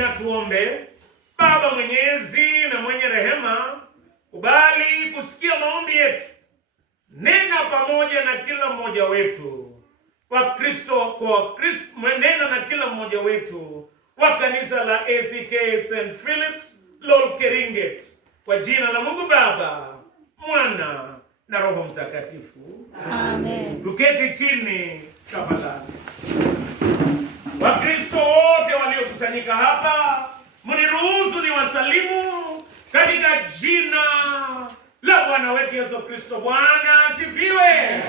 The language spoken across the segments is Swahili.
Na tuombe. Baba mwenyezi na mwenye rehema, kubali kusikia maombi yetu. Nena pamoja na kila mmoja wetu wa Kristo, nena na kila mmoja wetu wa kanisa la ACK St. Philip's Lol Keringet, kwa jina la Mungu Baba, Mwana na Roho Mtakatifu. Amen. Tuketi chini tafadhali. Wakristo wote waliokusanyika hapa, mniruhusu ni wasalimu katika jina la Bwana wetu Yesu Kristo. Bwana asifiwe.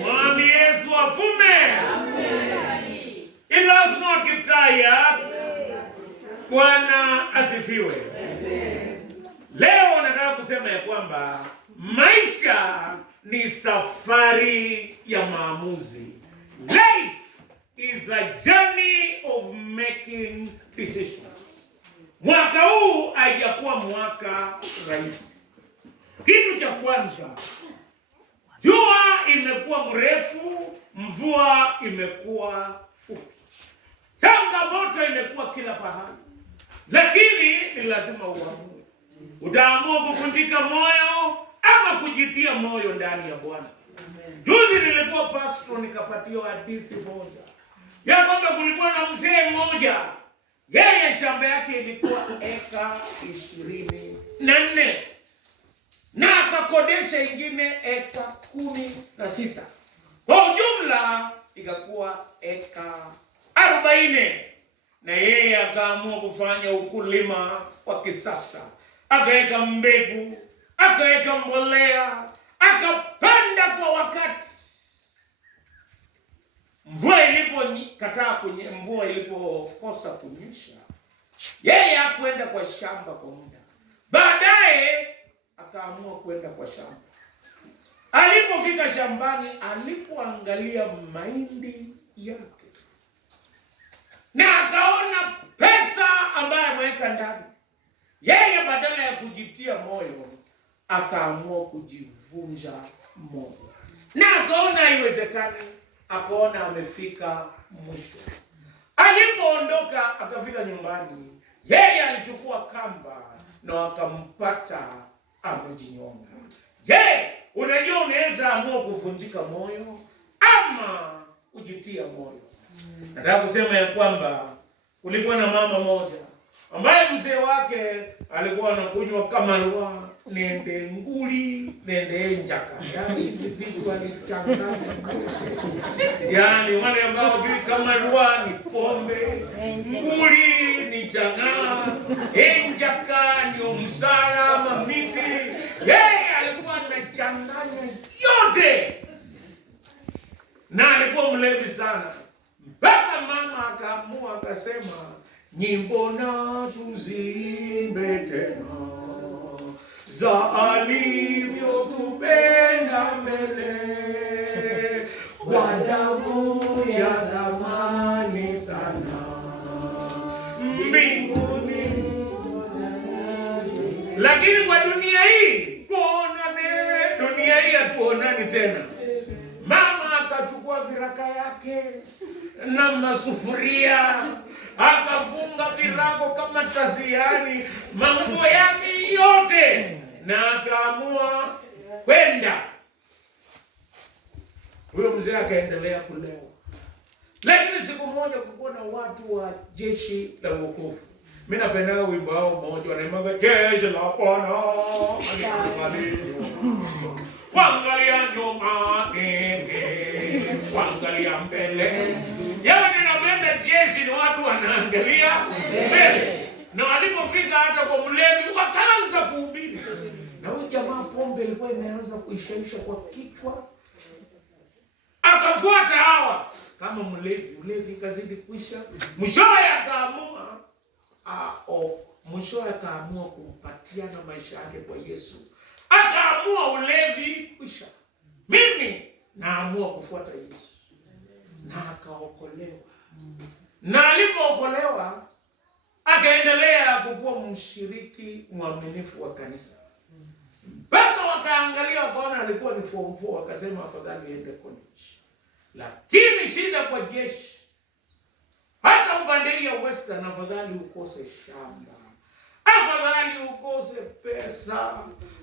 Mwambie Yesu afume. It does not get tired. Bwana asifiwe. Leo nataka kusema ya kwamba maisha ni safari ya maamuzi. Life is a journey of making decisions. Mwaka huu haijakuwa mwaka rahisi. Kitu cha kwanza, jua imekuwa mrefu, mvua imekuwa fupi. Changamoto imekuwa kila pahali. Lakini ni lazima uamue. Utaamua kuvunjika moyo ama kujitia moyo ndani ya Bwana. Juzi nilikuwa pastor, nikapatiwa hadithi moja ya kwamba kulikuwa na mzee mmoja, yeye shamba yake ilikuwa eka 24 na akakodesha ingine eka 16. Kwa ujumla ikakuwa eka 40, na yeye akaamua kufanya ukulima wa kisasa. Akaweka mbegu, akaweka mbolea, akapanda kwa wakati. Mvua ilipokosa kunyesha, yeye hakwenda kwa shamba kwa muda. Baadaye akaamua kwenda kwa shamba. Alipofika shambani, alipoangalia mahindi yake na akaona pesa ambayo ameweka ndani, yeye badala ya kujitia moyo akaamua kujivunja moyo, na akaona haiwezekani, akaona amefika mwisho. Alipoondoka akafika nyumbani, yeye alichukua kamba na akampata amejinyonga. Je, unajua unaweza amua kuvunjika moyo ama kujitia moyo? Nataka kusema ya kwamba kulikuwa na mama moja ambaye mzee wake alikuwa anakunywa kamalwa, nende nguli, nende njaka. Yaani hizi vitu walichanganya. Yaani wale ambao hawajui kamalwa ni pombe, nguli ni chang'aa, njaka ni msala ama miti. Yeye alikuwa anachanganya yote. Na alikuwa mlevi sana. Mpaka mama akaamua akasema, nyimbo na tuziimbe tena za alivyotupenda mbele, kwa damu ya thamani sana mbinguni. Lakini kwa dunia hii tuonane, dunia hii hatuonani tena. Mama akachukua viraka yake na masufuria, akafunga virago kama taziani, mambo yake yote, na akaamua kwenda. Huyo mzee akaendelea kulewa. Lakini siku moja kulikuwa na watu wa jeshi la wokovu. Mimi napenda wimbo wao mmoja, wanaimba jeshi la Bwana wangalia nyuma, wangalia mbele. Yaani ninapenda jeshi ni watu wanaangalia mbele. Na walipofika hata kwa mlevi wakaanza kuhubiri. Na huyu jamaa pombe ilikuwa imeanza kuishaisha kwa kichwa. Akafuata hawa kama mlevi, ulevi ikazidi kuisha. Mwishowe akaamua kumpatiana maisha yake kwa Yesu. Akaamua ulevi kuisha, mimi naamua kufuata Yesu. Na akaokolewa. Na alipookolewa akaendelea kukuwa mshiriki mwaminifu wa kanisa. Mpaka wakaangalia wakaona alikuwa ni form 4, wakasema afadhali aende college. Lakini shida kwa jeshi, hata Hata upande hii ya Western, afadhali ukose shamba, afadhali ukose pesa,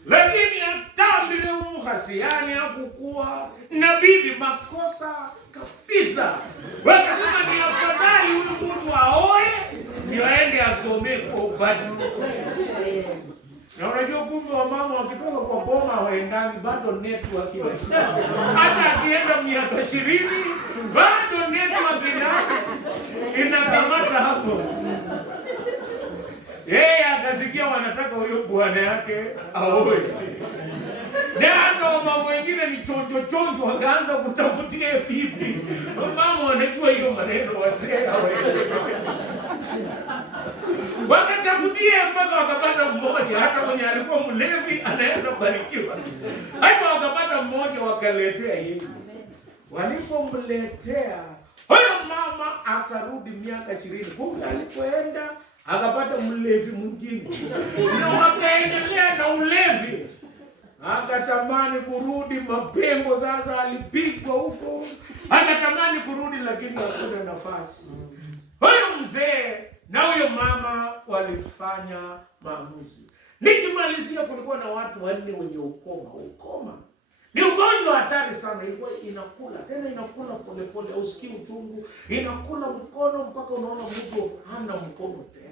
lakini hata bila umuhasiani hakukuwa na bibi, makosa kabisa. Wakasema ni afadhali huyu mtu aoe ndio aende asomee kwa ubadi. Na unajua kumbe wa mama wakitoka kwa boma hawaendani, bado network ina. Hata akienda miaka 20 bado network inakamata hapo. Yeye akasikia wanataka huyo bwana yake aoe. Na hata mama wengine ni chonjo wakaanza kutafutia bibi. Mama wanajua hiyo maneno wasee wewe. Wakatafutia mpaka wakapata mmoja, hata mwenye alikuwa mlevi anaweza kubarikiwa. Hata wakapata mmoja wakaletea yeye. Walipomletea huyo mama akarudi miaka 20. Kumbe alipoenda akapata mlevi mwingine. Na wakaendelea na ulevi. Akatamani kurudi mapengo, sasa alipigwa huko. Akatamani kurudi lakini hakuna nafasi. Huyo mzee na huyo mama walifanya maamuzi. Nikimalizia, kulikuwa na watu 4 wenye ukoma. Ukoma ni ugonjwa hatari sana. Ilikuwa inakula, tena inakula polepole, usikii uchungu. Inakula mkono mpaka unaona mtu hana mkono tena.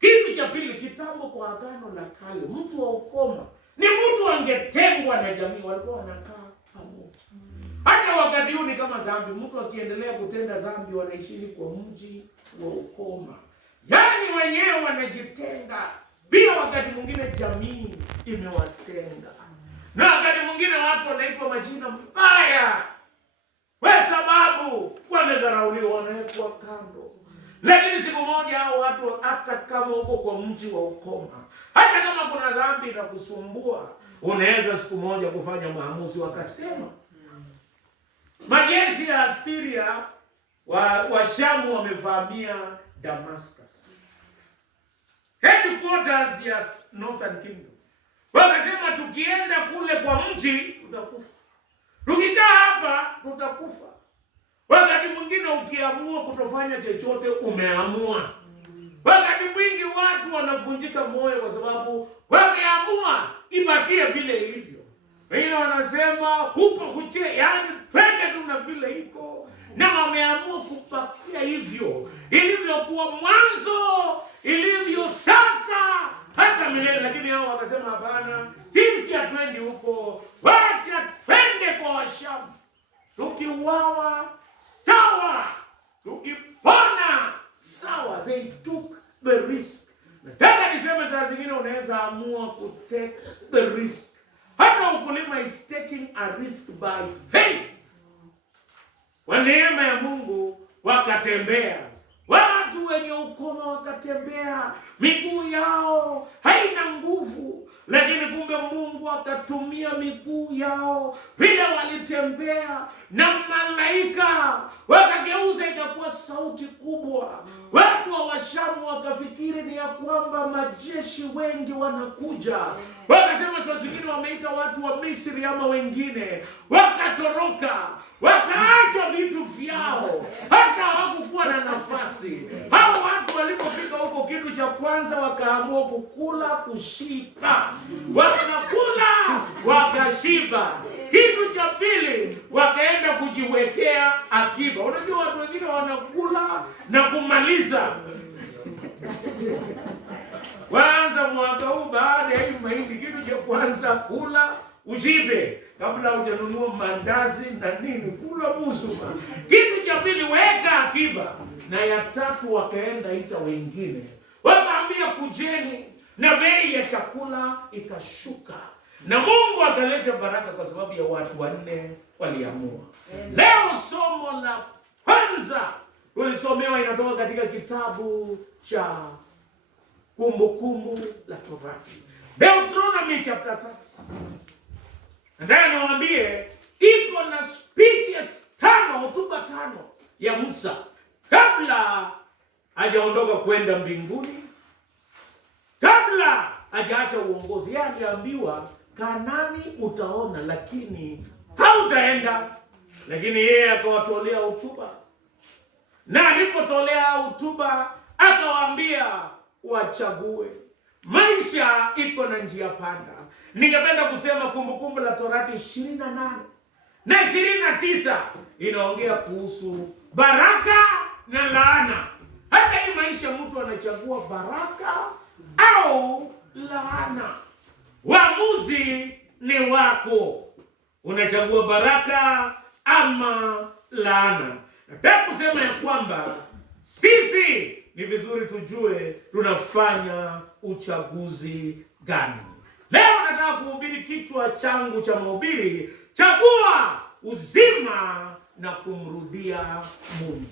Kitu cha pili, kitambo kwa Agano la Kale, mtu wa ukoma ni mtu angetengwa na jamii, walikuwa wanakaa pamoja. Hata wakati huu ni kama dhambi, mtu akiendelea kutenda dhambi wanaishi kwa mji wa ukoma. Yaani wenyewe wanajitenga. Pia wakati mwingine jamii imewatenga. Na wakati mwingine watu wanaitwa majina mbaya kwa sababu wamedharauliwa, wanawekwa kando. Lakini siku moja hao watu, hata kama uko kwa mji wa ukoma, hata kama kuna dhambi inakusumbua, unaweza siku moja kufanya maamuzi. Wakasema majeshi ya Syria wa Shamu wamevamia Damascus, headquarters ya Northern Kingdom. Wakasema tukienda kule kwa mji tutakufa, tukikaa hapa tutakufa. Wakati mwingine ukiamua kutofanya chochote umeamua. Wakati mwingi watu wanavunjika moyo kwa sababu wameamua ibakie vile ilivyo. Wengine wanasema hupo kuche, yani twende tu na vile iko. Na wameamua kupakia hivyo ilivyokuwa mwanzo, ilivyo sasa, hata milele. Lakini hao wakasema hapana, sisi hatuendi huko, wacha twende kwa Washamu. Tukiuawa sawa, tukipona sawa. They took the risk. Nataka niseme saa zingine unaweza amua ku take the risk. Hata ukulima is taking a risk by faith. Kwa neema ya Mungu wakatembea. Watu wenye ukoma wakatembea, miguu yao haina nguvu, lakini kumbe Mungu akatumia miguu yao. Vile walitembea na malaika wakageuza ikakuwa sauti kubwa. Watu wa Washamu wakafikiri ni ya kwamba majeshi wengi wanakuja. Wakasema saa zingine wameita watu wa Misri ama wengine. Wakatoroka, wakaacha vitu vyao, hata hawakukuwa na nafasi. Hao watu walipofika huko, kitu cha kwanza wakaamua kukula kushiba. Wakakula wakashiba. Kitu cha pili wakaenda kujiwekea akiba. Unajua watu wengine wanakula na kumaliza. Kwanza mwaka huu baada ya hii mahindi, kitu cha kwanza kula ushibe kabla hujanunua mandazi na nini, kula busuma. Kitu cha pili weka akiba. Na ya tatu wakaenda ita wengine, wakaambia kujeni, na bei ya chakula ikashuka. Na Mungu akaleta baraka kwa sababu ya watu 4 waliamua. Leo somo la kwanza tulisomewa inatoka katika kitabu cha Kumbukumbu la Torati, Deuteronomy chapter 30. Nataka niwaambie iko na speeches 5, hotuba 5 ya Musa kabla hajaondoka kwenda mbinguni, kabla hajaacha uongozi. Yeye aliambiwa Kanaani utaona lakini hautaenda. Lakini yeye akawatolea hotuba. na alipotolea hotuba akawaambia wachague. Maisha iko na njia panda. Ningependa kusema Kumbukumbu la Torati 28 na 29 inaongea kuhusu baraka na laana. Hata hii maisha mtu anachagua baraka au laana. Uamuzi ni wako. Unachagua baraka ama laana. Nataka kusema ya kwamba sisi ni vizuri tujue tunafanya uchaguzi gani. Leo nataka kuhubiri kichwa changu cha mahubiri, chagua uzima na kumrudia Mungu.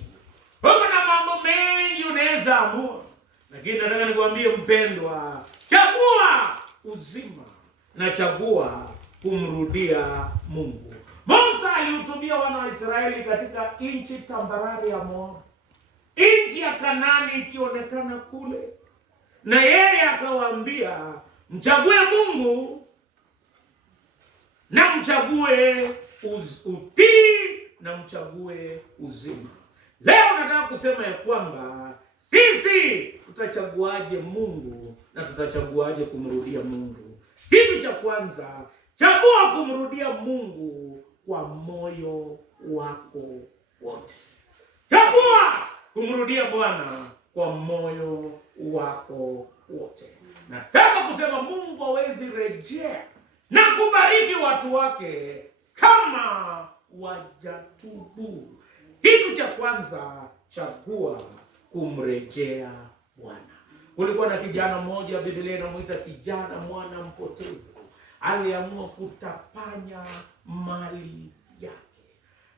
Kuna mambo mengi unaweza amua, lakini nataka nikwambie mpendwa, chagua uzima na chagua kumrudia Mungu. Musa alihutubia wana wa Israeli katika nchi tambarare ya Moabu, nchi ya Kanaani ikionekana kule, na yeye akawaambia mchague Mungu na mchague utii na mchague uzima. Leo nataka kusema ya kwamba sisi tutachaguaje Mungu na tutachaguaje kumrudia Mungu. Kitu cha kwanza, chagua kumrudia Mungu kwa moyo wako wote. Chagua kumrudia Bwana kwa moyo wako wote. Nataka kusema Mungu hawezi rejea na kubariki watu wake kama wajatubu. Kitu cha kwanza, chagua kumrejea Bwana. Kulikuwa na kijana mmoja, Biblia inamuita kijana mwana mpotevu. Aliamua kutapanya mali yake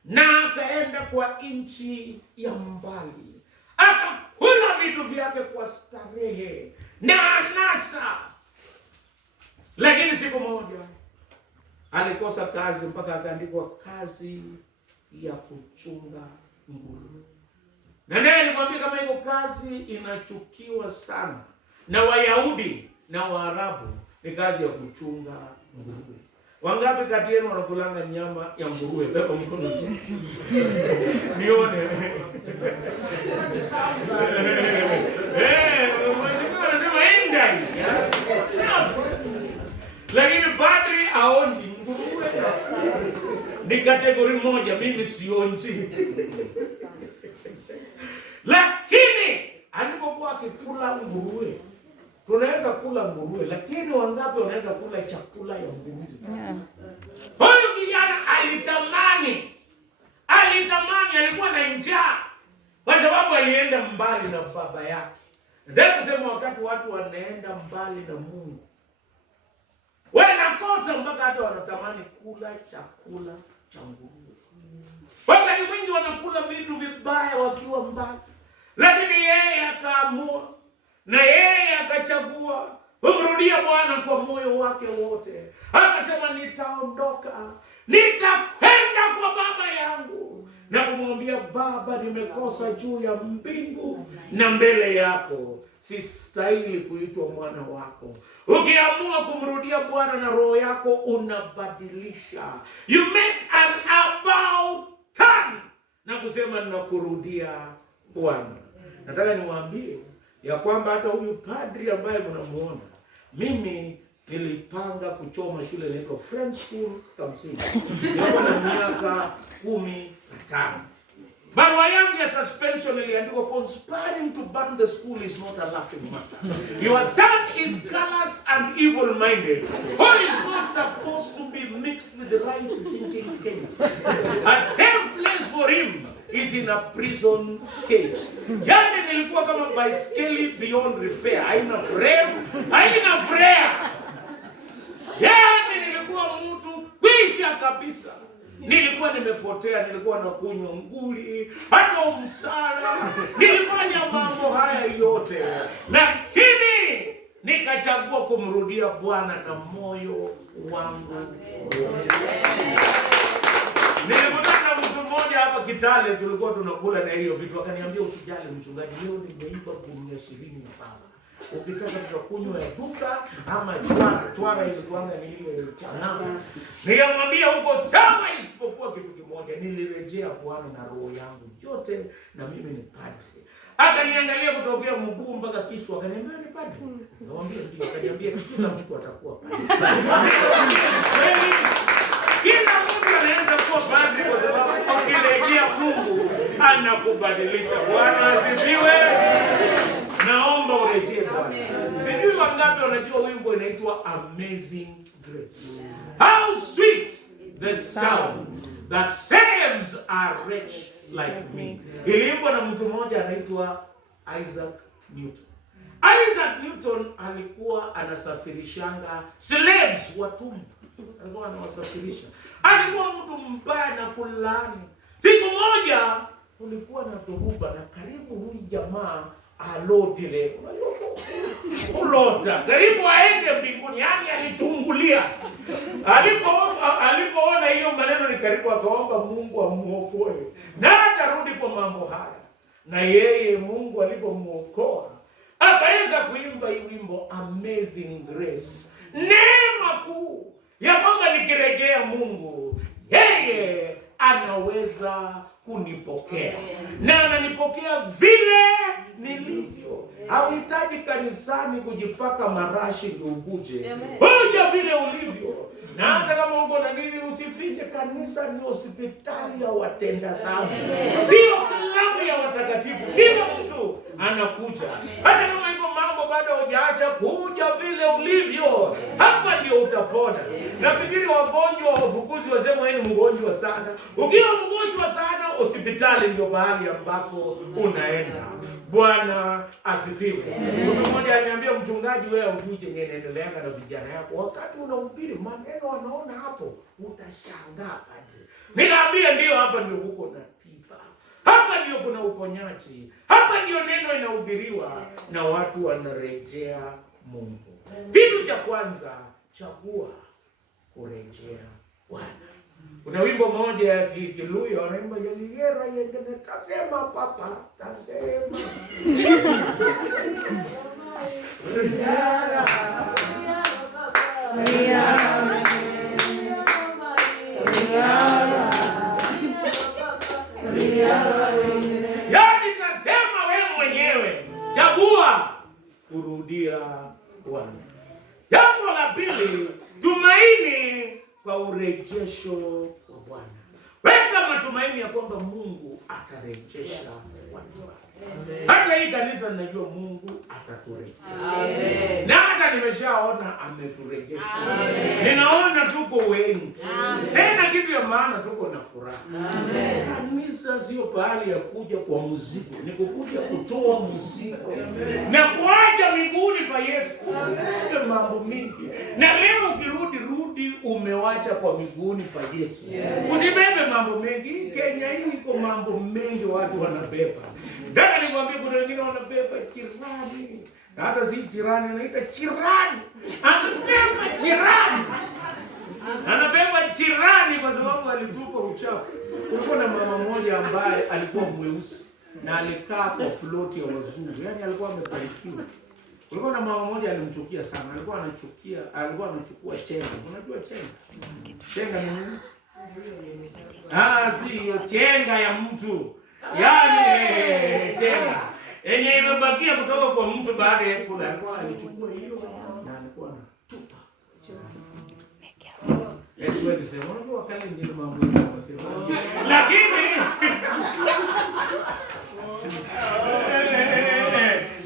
na akaenda kwa nchi ya mbali, akakula vitu vyake kwa starehe na anasa. Lakini siku moja alikosa kazi, mpaka akaandikwa kazi ya kuchunga nguruwe. Na ndiye nikwambia, kama hiyo kazi inachukiwa sana na Wayahudi na Waarabu, ni kazi ya kuchunga nguruwe. Wangapi kati yenu wanakulanga nyama ya nguruwe? Beba mkono juu nione. Wanasema endai safi, lakini padri aonji nguruwe. Ni kategori moja, mimi sionji. Lakini alipokuwa akikula nguruwe, tunaweza kula nguruwe, lakini wangapi wanaweza kula chakula ya nguruwe? Huyu kijana alitamani, alikuwa na njaa kwa sababu alienda mbali na baba yake. Ndio kusema wakati watu wanaenda mbali na Mungu, wanakosa mpaka hata wanatamani kula chakula cha nguruwe. Wakati mwingi wanakula vitu vibaya wakiwa mbali, lakini yeye akaamua na yeye akachagua kumrudia Bwana kwa moyo wake wote. Akasema, nitaondoka, nitakwenda kwa baba yangu na kumwambia, Baba, nimekosa juu ya mbingu na mbele yako, sistahili kuitwa mwana wako. Ukiamua kumrudia Bwana na roho yako unabadilisha, you make an about turn na kusema, ninakurudia Bwana. Nataka niwaambie ya kwamba hata huyu padri ambaye mnamuona, mimi nilipanga kuchoma shule inaitwa Friends School Kamsingi. Nilikuwa na miaka 15. Barua yangu ya suspension iliandikwa, conspiring to burn the school is not a laughing matter. Your son is callous and evil-minded, who is not supposed to be mixed with the right-thinking Kenyans. A safe place for him is in a prison cage. Yani nilikuwa kama baiskeli beyond repair, haina frame, haina flare. Yani nilikuwa mtu kwisha kabisa. Nilikuwa nimepotea, nilikuwa nakunywa nguli, hata ufusara, nilifanya mambo haya yote, lakini nikachagua kumrudia Bwana na moyo wangu wote. Nilikutana na mtu mmoja hapa Kitale, tulikuwa tunakula na hiyo vitu, akaniambia, usijali mchungaji, leo nimeipa 25. Ukitaka tutakunywa ya duka ama twara ilikuwa ni ile changama. Nikamwambia huko sawa, isipokuwa kitu kimoja. moja, nilirejea Bwana na roho yangu yote, na mimi ni padri. Akaniangalia kutokea mguu mpaka kichwa, akaniambia ni padri. Nikamwambia ndio. Akaniambia kila mtu atakuwa padri. Kila mtu anaweza kuwa padri kwa sababu ukirejea Mungu anakubadilisha. Bwana asifiwe. Naomba urejee Bwana. Sijui wangapi wanajua wimbo inaitwa Amazing Grace. How sweet the sound that saves a wretch like me. Iliimbwa na mtu mmoja anaitwa Isaac Newton. Isaac Newton alikuwa anasafirishanga slaves watumwa. Alikuwa anawasafirisha. Alikuwa mtu mbaya na kulani. Siku moja kulikuwa na dhoruba na karibu huyu jamaa alotile. Ulota. Karibu aende mbinguni, yani alitungulia. Alipoona hiyo maneno ni karibu, akaomba Mungu amuokoe na atarudi kwa mambo haya. Na yeye Mungu alipomuokoa akaweza kuimba hii wimbo Amazing Grace. Neema kuu ya kwamba nikirejea Mungu, yeye anaweza kunipokea. Na ananipokea vile nilivyo. Hauhitaji kanisani kujipaka marashi ndio ukuje. Hoja vile ulivyo. Na hata kama uko na nini, usifiche kanisa ni hospitali ya watenda dhambi. Sio klabu ya watakatifu. Kila mtu anakuja. Hata kama iko mambo bado hujaacha, kuja vile ulivyo. Hapa ndio utapona. Nafikiri wagonjwa wafukuzi wasema wewe ni mgonjwa sana. Ukiwa mgonjwa sana, hospitali ndio mahali ambapo unaenda. Bwana asifiwe. Mtu mmoja aliniambia, mchungaji, wewe hujui chenye inaendelea na vijana yako. Wakati unahubiri maneno wanaona hapo, utashangaa padri. Nikamwambia ndio, hapa ndio huko na tiba. Hapa ndio kuna uponyaji. Hapa ndio neno inahubiriwa na watu wanarejea Mungu. Kitu cha kwanza, chagua kurejea Bwana. Kuna wimbo mmoja ya Kiluya wanaimba yaliera yengene tasema papa tasema. Yaani tasema wewe mwenyewe, chagua kurudia Bwana. Jambo la pili, tumaini kwa urejesho wa Bwana. Weka matumaini ya kwamba Mungu atarejesha watu wake. Hata hii kanisa ninajua Mungu ataturejesha. Amen. Na hata nimeshaona ameturejesha. Amen. Ninaona tuko wengi. Tena kitu ya maana tuko na furaha. Amen. Kanisa sio pahali ya kuja kwa mzigo, ni kukuja kutoa mzigo. Amen. Na kuacha miguuni pa Yesu. Usibebe mambo mingi. Na leo ukirudi umewacha kwa miguuni pa Yesu. Usibebe mambo mengi. Kenya hii iko mambo mengi watu wanabeba. Ndio nikwambia, kuna wengine wanabeba jirani. Na hata si jirani, anaita jirani. Anabeba jirani. Anabeba jirani kwa sababu alitupa uchafu. Kulikuwa na mama mmoja ambaye alikuwa mweusi na alikaa kwa ploti ya wazungu. Yaani alikuwa amebarikiwa. Kulikuwa na mama mmoja alimchukia sana. Alikuwa anachukua chenga. Unajua chenga? Chenga ni nini? Si hiyo chenga ya mtu. Yaani chenga yenye imebakia kutoka kwa mtu baada ya kula. Alikuwa alichukua hiyo na alikuwa anatupa. Siwezi sema unajua kale ndio mambo yanasema. Lakini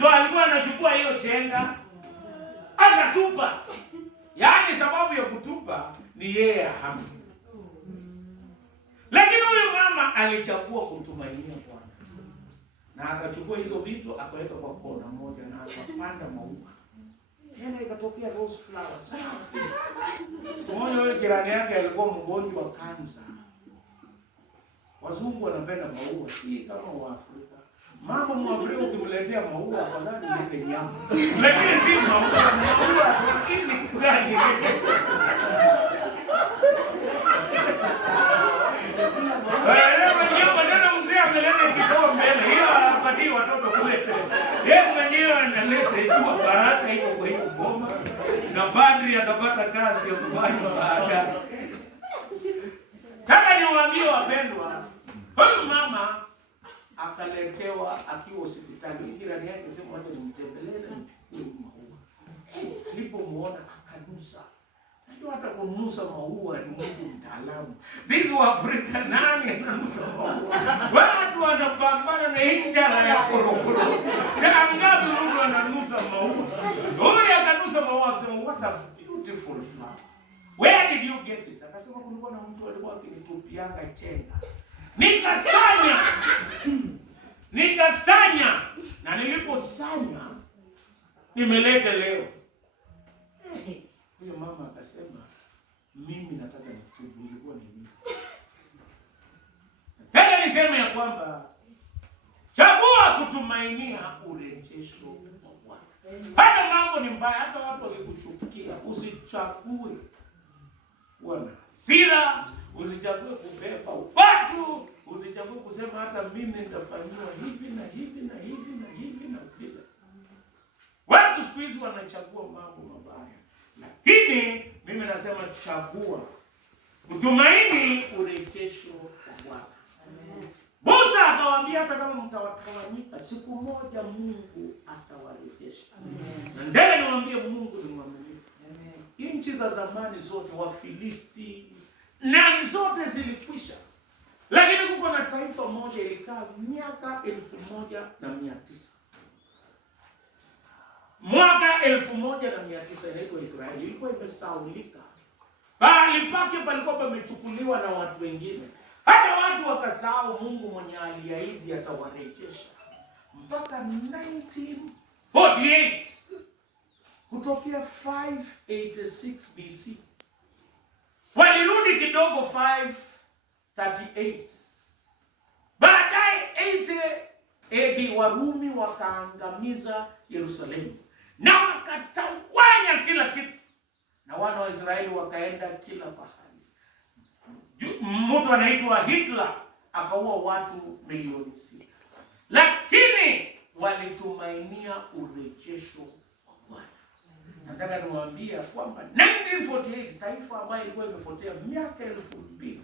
so alikuwa anachukua hiyo chenga anatupa. Yaani sababu ya kutupa ni yeye hamu. Lakini huyo mama alichagua kutumainia Bwana. Na akachukua hizo vitu akaweka kwa kona moja na akapanda maua. Tena ikatokea rose flowers safi. Siku moja yule jirani yake alikuwa mgonjwa wa kansa. Wazungu wanapenda maua, si kama Waafrika. Mama Mwafrika ukimletea maua afadhali lete nyama. Lakini si maua lakini kitu gani? Watoto kule. Yeye mwenyewe analeta hiyo baraka iko kwa hiyo boma na padri atapata kazi ya kufanya baadaye. Kama ni niwaambie wapendwa, huyu mama akaletewa akiwa hospitali. Jirani yake sema wacha nimtembelee na nichukue maua. Nilipomuona akanusa. Najua hata kunusa maua ni mtu mtaalamu. Sisi wa Afrika nani ananusa maua? Watu wanapambana na injala ya korokoro. Ngapi mtu ananusa maua? Huyu akanusa maua akasema what a beautiful flower. Where did you get it? Akasema kulikuwa na mtu alikuwa akinitupianga chenga. Nikasanya. Na niliposanya nimeleta leo. Huyo mama akasema mimi nataka nitubu. Ilikuwa ni nini? Nataka niseme ya kwamba chagua kutumainia urejesho wa Bwana. Hata mambo ni mbaya, hata watu wakikuchukia, usichague kuwa na hasira, usichague kubeba watu, usichague kusema hata mimi nitafanywa hivi na hivi na hivi na hivi na vile. Watu siku hizi wanachagua mambo mabaya. Lakini mimi nasema chagua kutumaini urejesho wa Bwana. Musa akawaambia hata kama mtawatawanyika, siku moja Mungu atawarejesha. Na ndio niwaambie Mungu ni mwaminifu. Nchi za zamani zote, Wafilisti na zote zilikwisha. Lakini kuko na taifa moja ilikaa miaka 1900. Mwaka 1900 inaitwa Israeli. Ilikuwa imesaulika. Bali pake palikuwa pamechukuliwa na watu wengine. Hata watu wakasahau Mungu mwenye aliahidi atawarejesha. Mpaka 1948. Kutokea 586 BC. Walirudi kidogo 538. Baadaye 80 AD Warumi wakaangamiza Yerusalemu. Na wakatawanya kila kitu. Na wana wa Israeli wakaenda kila pahali. Mtu anaitwa Hitler akaua watu milioni 6. Lakini walitumainia urejesho wa Bwana. Nataka niwaambie kwamba 1948 taifa ambayo ilikuwa imepotea miaka 2000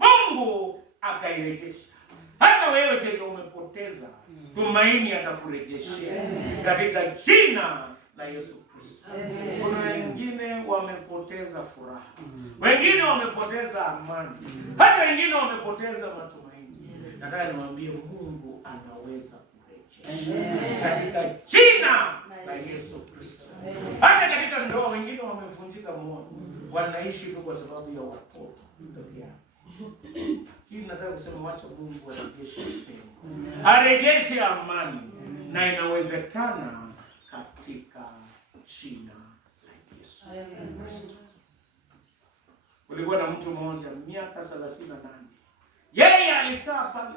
Mungu akairejesha. Hata wewe chenye umepoteza, tumaini atakurejeshea katika jina la Yesu Kristo. Kuna wengine wamepoteza furaha. Wengine wamepoteza amani. Hata wengine wamepoteza matumaini. Nataka niwaambie Mungu anaweza kurejesha katika jina la Yesu Kristo. Hata katika ndoa wengine wamevunjika moyo. Wanaishi tu kwa sababu ya watoto pekee yao. Hii nataka kusema wacha Mungu arejeshe upendo. Arejeshe amani. Na inawezekana katika jina la Yesu Kristo. Kulikuwa na mtu mmoja miaka 38. Yeye alikaa pale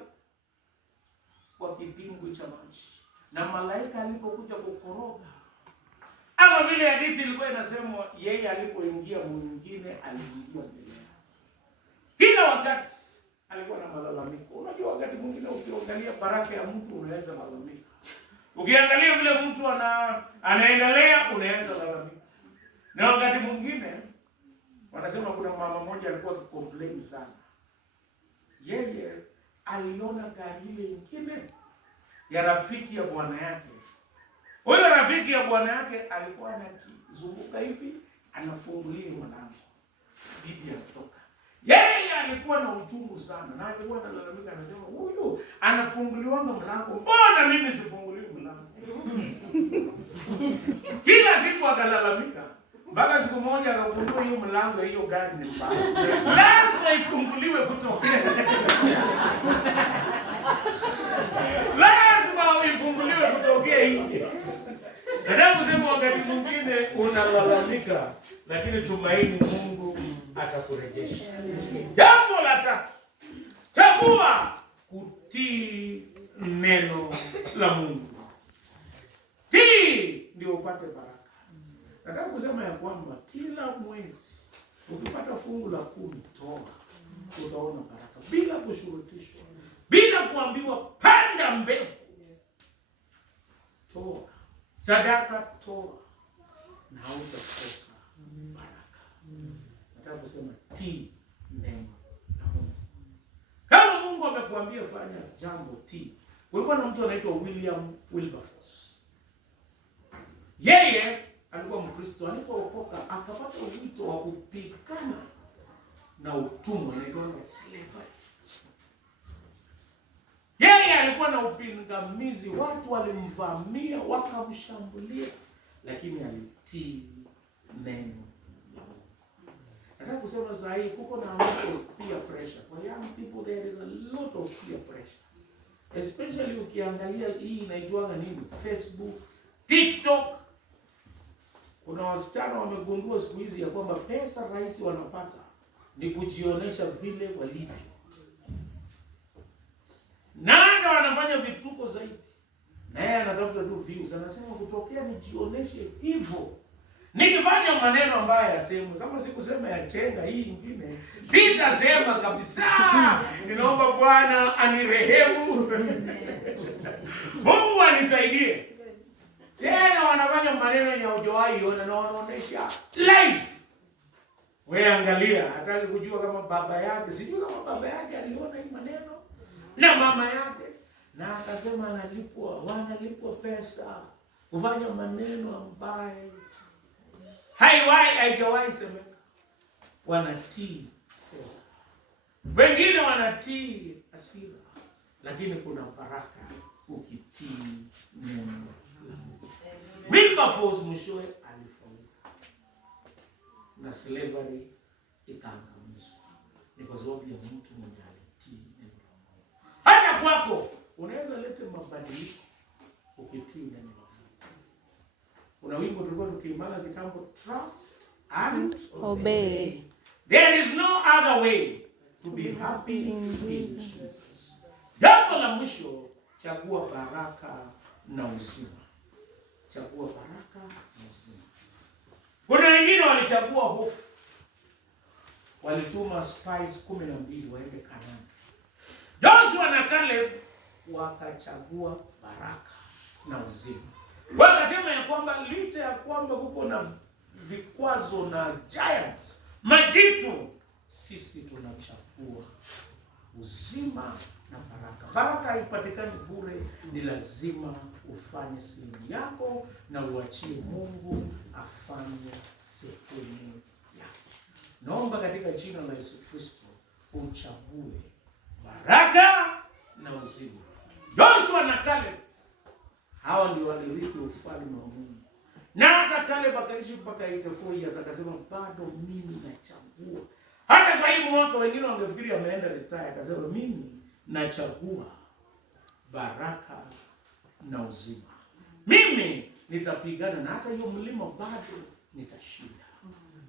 kwa kidimbwi cha maji. Na malaika alipokuja kukoroga. Ama vile hadithi ilikuwa inasema yeye alipoingia mwingine aliingia mbele. Kila wakati alikuwa na malalamiko. Unajua wakati mwingine ukiangalia baraka ya mtu unaweza lalamika. Ukiangalia vile mtu anaendelea unaweza lalamika. Na wakati mwingine wanasema kuna mama mmoja alikuwa akicomplain sana. Yeye aliona gari ile nyingine ya rafiki ya bwana yake. Huyo rafiki ya bwana yake alikuwa anazunguka hivi, anafungulia mlango. Bibi anatoka. Yeye alikuwa na uchungu sana na alikuwa analalamika, anasema huyu anafunguliwanga mlango, mbona mimi sifunguliwi mlango? Kila siku akalalamika. Mpaka siku moja akagundua hiyo mlango hiyo gari ni mbaya. Lazima ifunguliwe kutokea. Lazima ifunguliwe kutokea nje. Nataka kusema wakati mwingine unalalamika, lakini tumaini Mungu atakurejesha. Jambo la tatu, chagua kutii neno la Mungu. Tii ndio upate baraka. Nataka kusema ya kwamba kila mwezi ukipata fungu la 10 toa, utaona baraka bila kushurutishwa, bila kuambiwa panda mbegu. Toa sadaka, toa na hautakosa baraka. Nataka kusema tii neno la Mungu. amekuambia fanya jambo T. Kulikuwa na mtu anaitwa William Wilberforce. Yeye alikuwa Mkristo, alipookoka akapata wito wa kupigana na utumwa unaitwa slavery. Yeye alikuwa na upingamizi, watu walimvamia, wakamshambulia, lakini alitii neno la Mungu. Nataka kusema saa hii kuko na lot of peer pressure. For young people there is a lot of peer pressure. Especially ukiangalia hii inaitwa nini? Facebook, TikTok. Kuna wasichana wamegundua siku hizi ya kwamba pesa rahisi wanapata ni kujionesha vile walivyo. Na hata wanafanya vituko zaidi. Na yeye anatafuta tu views. Anasema kutokea nijioneshe hivyo. Nikifanya maneno ambayo yasemwe, kama sikusema ya chenga hii nyingine, sitasema kabisa. Ninaomba Bwana anirehemu. Mungu anisaidie. Tena wanafanya maneno ya ujoai ona na wanaonesha live. Wewe angalia, hataki kujua kama baba yake, sijui kama baba yake aliona hii maneno na mama yake, na akasema wanalipwa pesa kufanya maneno ambayo haijawahi semeka. Wanatii fedha. Wengine wanatii hasira, lakini kuna baraka ukitii neno la Mungu. Wilberforce mwishowe alifaulu na slavery ikaangamizwa. Ni kwa sababu ya mtu mwenye alitii neno la Mungu. Hata kwako unaweza leta mabadiliko ukitii neno la Mungu. Kuna wimbo tulikuwa tukiimba kitambo, trust and obey. There is no other way to be happy in Jesus. Jambo la mwisho, chagua baraka na uzima. Chagua baraka na uzima. Kuna wengine walichagua hofu. Walituma spies 12 waende Kanaani. Joshua na Caleb wakachagua baraka na uzima. Wakasema ya kwamba licha ya kwamba kuko na vikwazo na giants, majitu, sisi tunachagua uzima na baraka. Baraka haipatikani bure, ni lazima ufanye sehemu yako na uachie Mungu afanye sehemu yake. Naomba katika jina la Yesu Kristo uchague baraka na uzima. Joshua na Caleb, hawa ndio walirithi ufalme wa Mungu. Na hata Caleb akaishi mpaka 84 years, akasema bado mimi nachagua. Hata kwa hii mwaka wengine wangefikiri ameenda retire, akasema mimi nachagua baraka na uzima. Mimi nitapigana na hata hiyo mlima bado nitashinda.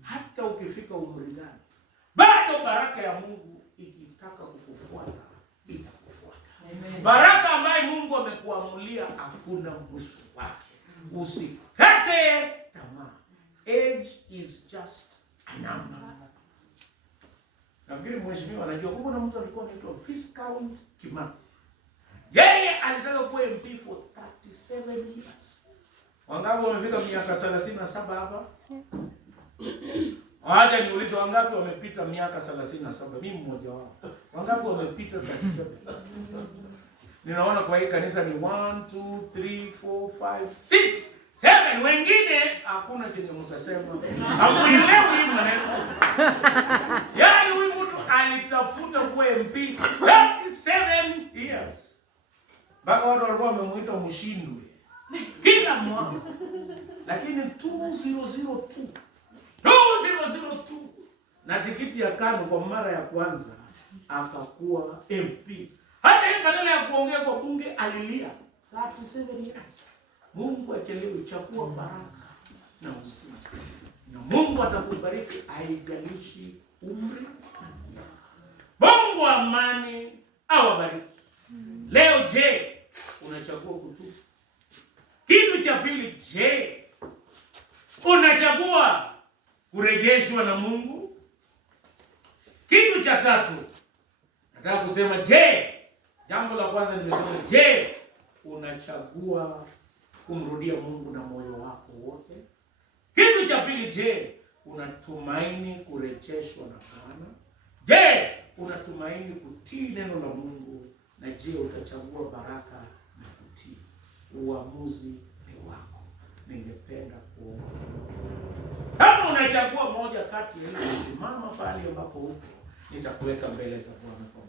Hata ukifika umri gani, bado baraka ya Mungu ikitaka kukufuata itakufuata. Amen. Baraka ambayo Mungu amekuamulia hakuna mwisho wake. Usikate tamaa. Age is just a number. Nafikiri mheshimiwa anajua kuna mtu alikuwa anaitwa Viscount Kimathi. Yeye alitaka kuwa MP for 37 years. Wangapi wamefika miaka 37 hapa? Waje niulize wangapi wamepita miaka 37? Mimi mmoja wao. Wangapi wamepita 37? Ninaona kwa hii kanisa ni 1 2 3 4 5 6 7. Wengine hakuna chenye mtasema. Hamuelewi hii maneno. Yaani huyu mtu alitafuta kuwa MP 37 years. Baka watu walikuwa wamemuita mshindwe kila mwaka. Lakini 2002 na tikiti ya KANU kwa mara ya kwanza akakuwa MP. Hata hii badala ya kuongea kwa bunge alilia 37 years. Mungu achelewe, chakua baraka na uzima. Na Mungu atakubariki haijalishi umri na miaka. Mungu amani awabariki. Leo je, unachagua kutubu? Kitu cha pili, je, unachagua kurejeshwa na Mungu? Kitu cha tatu, nataka kusema je, jambo la kwanza nimesema je, unachagua kumrudia Mungu na moyo wako wote? Kitu cha pili, je, unatumaini kurejeshwa na Bwana? Je, unatumaini kutii neno la Mungu? Na je, utachagua baraka na kutii? Uamuzi ni wako. Ningependa kuomba. Kama unachagua moja kati ya hizo, simama pale ambapo uko, nitakuweka mbele za Bwana kwa